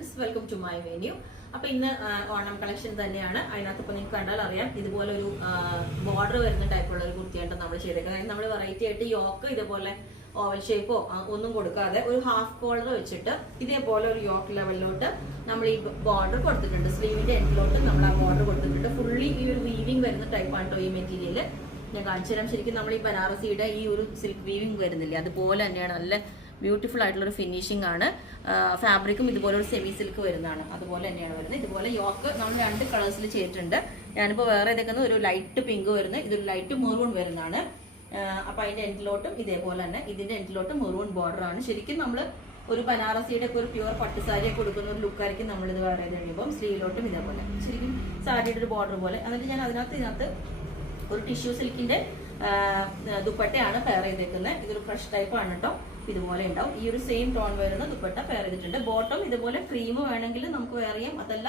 Friends, welcome to my menu. അപ്പൊ ഇന്ന് Onam collection തന്നെയാണ്. അതിനകത്ത് ഇപ്പൊ നിങ്ങൾക്ക് കണ്ടാൽ അറിയാം, ഇതുപോലെ ഒരു ബോർഡർ വരുന്ന ടൈപ്പുള്ള ഒരു കുർത്തിയാണ് നമ്മൾ ചെയ്തേക്കുന്നത്. നമ്മൾ വെറൈറ്റി ആയിട്ട് യോക്ക് ഇതുപോലെ ഓവൽ ഷേപ്പോ ഒന്നും കൊടുക്കാതെ ഒരു ഹാഫ് കോളർ വെച്ചിട്ട് ഇതേപോലെ ഒരു യോക്ക് ലെവലിലോട്ട് നമ്മൾ ഈ ബോർഡർ കൊടുത്തിട്ടുണ്ട്. സ്ലീവിന്റെ എൻഡിലോട്ട് നമ്മൾ ആ ബോർഡർ കൊടുത്തിട്ടുണ്ട്. ഫുള്ളി ഈ ഒരു വീവിംഗ് വരുന്ന ടൈപ്പാണ് കേട്ടോ ഈ മെറ്റീരിയൽ. ഞാൻ കാണിച്ചു തരാം. ശരിക്കും നമ്മൾ ഈ ബനാറസിയുടെ ഈ ഒരു സിൽക്ക് വീവിംഗ് വരുന്നില്ലേ, അതുപോലെ തന്നെയാണ്. നല്ല ബ്യൂട്ടിഫുൾ ആയിട്ടുള്ള ഒരു ഫിനിഷിംഗ് ആണ്. ഫാബ്രിക്കും ഇതുപോലെ ഒരു സെമി സിൽക്ക് വരുന്നതാണ്, അതുപോലെ തന്നെയാണ് വരുന്നത്. ഇതുപോലെ യോക്ക് നമ്മൾ 2 കളേഴ്സിൽ ചെയ്തിട്ടുണ്ട്. ഞാനിപ്പോൾ വേറെ ഇതൊക്കെ ഒരു ലൈറ്റ് പിങ്ക് വരുന്നത്, ഇതൊരു ലൈറ്റ് മെറൂൺ വരുന്നതാണ്. അപ്പൊ അതിന്റെ എൻഡിലോട്ടും ഇതേപോലെ തന്നെ ഇതിന്റെ എൻഡിലോട്ടും മെറൂൺ ബോർഡർ ആണ്. ശരിക്കും നമ്മൾ ഒരു ബനാറസിയുടെ ഒക്കെ ഒരു പ്യുവർ പട്ടുസാരിയൊക്കെ കൊടുക്കുന്ന ഒരു ലുക്കായിരിക്കും നമ്മളിത് വേറെ കഴിയുമ്പോൾ. സ്ലീവിലോട്ടും ഇതേപോലെ ശരിക്കും സാരിയുടെ ഒരു ബോർഡർ പോലെ. എന്നിട്ട് ഞാൻ ഇതിനകത്ത് ഒരു ടിഷ്യൂ സിൽക്കിന്റെ ദുപ്പട്ടയാണ് പെയർ ചെയ്തേക്കുന്നത്. ഇതൊരു ഫ്രഷ് ടൈപ്പ് ആണ് കേട്ടോ. ഇതുപോലെ ഉണ്ടാവും. ഈ ഒരു സെയിം ടോൺ വരുന്ന ദുപ്പട്ട പെയർ ചെയ്തിട്ടുണ്ട്. ബോട്ടം ഇതുപോലെ ക്രീം വേണമെങ്കിൽ നമുക്ക് വെയർ ചെയ്യാം. അതല്ല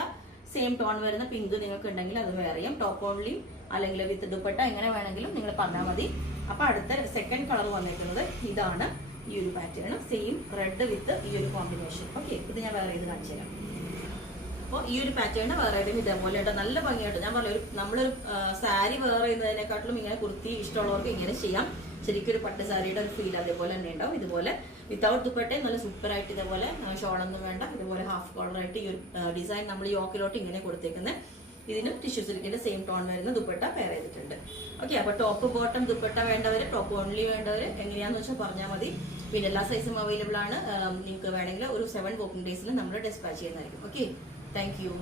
സെയിം ടോൺ വരുന്ന പിങ്ക് നിങ്ങൾക്ക് ഉണ്ടെങ്കിൽ അത് വെയർ ചെയ്യാം. ടോപ്പ് ഓൺലി അല്ലെങ്കിൽ വിത്ത് ദുപ്പട്ട എങ്ങനെ വേണമെങ്കിലും നിങ്ങൾ പറഞ്ഞാൽ മതി. അപ്പൊ അടുത്ത സെക്കൻഡ് കളർ വന്നിരിക്കുന്നത് ഇതാണ്. ഈ ഒരു പാറ്റേൺ സെയിം റെഡ് വിത്ത് ഈ ഒരു കോമ്പിനേഷൻ. ഓക്കെ, ഇത് ഞാൻ വേറെ ചെയ്ത് കാണിച്ചു തരാം. അപ്പോൾ ഈ ഒരു പാറ്റേൺ വേറെ ഇതേപോലെ ഉണ്ട്. നല്ല ഭംഗിയായിട്ട് ഞാൻ പറഞ്ഞു, നമ്മളൊരു സാരി വേറെ ചെയ്യുന്നതിനെക്കാട്ടിലും ഇങ്ങനെ കുർത്തി ഇഷ്ടമുള്ളവർക്ക് ഇങ്ങനെ ചെയ്യാം. ശരിക്കും ഒരു പട്ട് സാരിയുടെ ഒരു ഫീൽ അതേപോലെ തന്നെ ഉണ്ടാവും. ഇതുപോലെ വിത്തൗട്ട് ദുപ്പട്ടയും നല്ല സൂപ്പർ ആയിട്ട് ഇതേപോലെ ഷോളൊന്നും വേണ്ട, ഇതുപോലെ ഹാഫ് കോളർ ആയിട്ട് ഈ ഒരു ഡിസൈൻ നമ്മൾ യോക്കിലോട്ട് ഇങ്ങനെ കൊടുത്തേക്കുന്നത്. ഇതിനും ടിഷ്യൂ സിൽക്കിന്റെ സെയിം ടോൺ വരുന്ന ദുപ്പട്ട പെയർ ചെയ്തിട്ടുണ്ട്. ഓക്കെ, അപ്പൊ ടോപ്പ് ബോട്ടം ദുപ്പട്ട വേണ്ടവര്, ടോപ്പ് ഓൺലി വേണ്ടവര് എങ്ങനെയാന്ന് വെച്ചാൽ പറഞ്ഞാൽ മതി. പിന്നെ എല്ലാ സൈസും അവൈലബിൾ ആണ്. നിങ്ങൾക്ക് വേണമെങ്കിൽ ഒരു 7 വർക്കിംഗ് ഡേയ്സിൽ നമ്മൾ ഡിസ്പാച്ച് ചെയ്യുന്നതായിരിക്കും. Okay, thank you.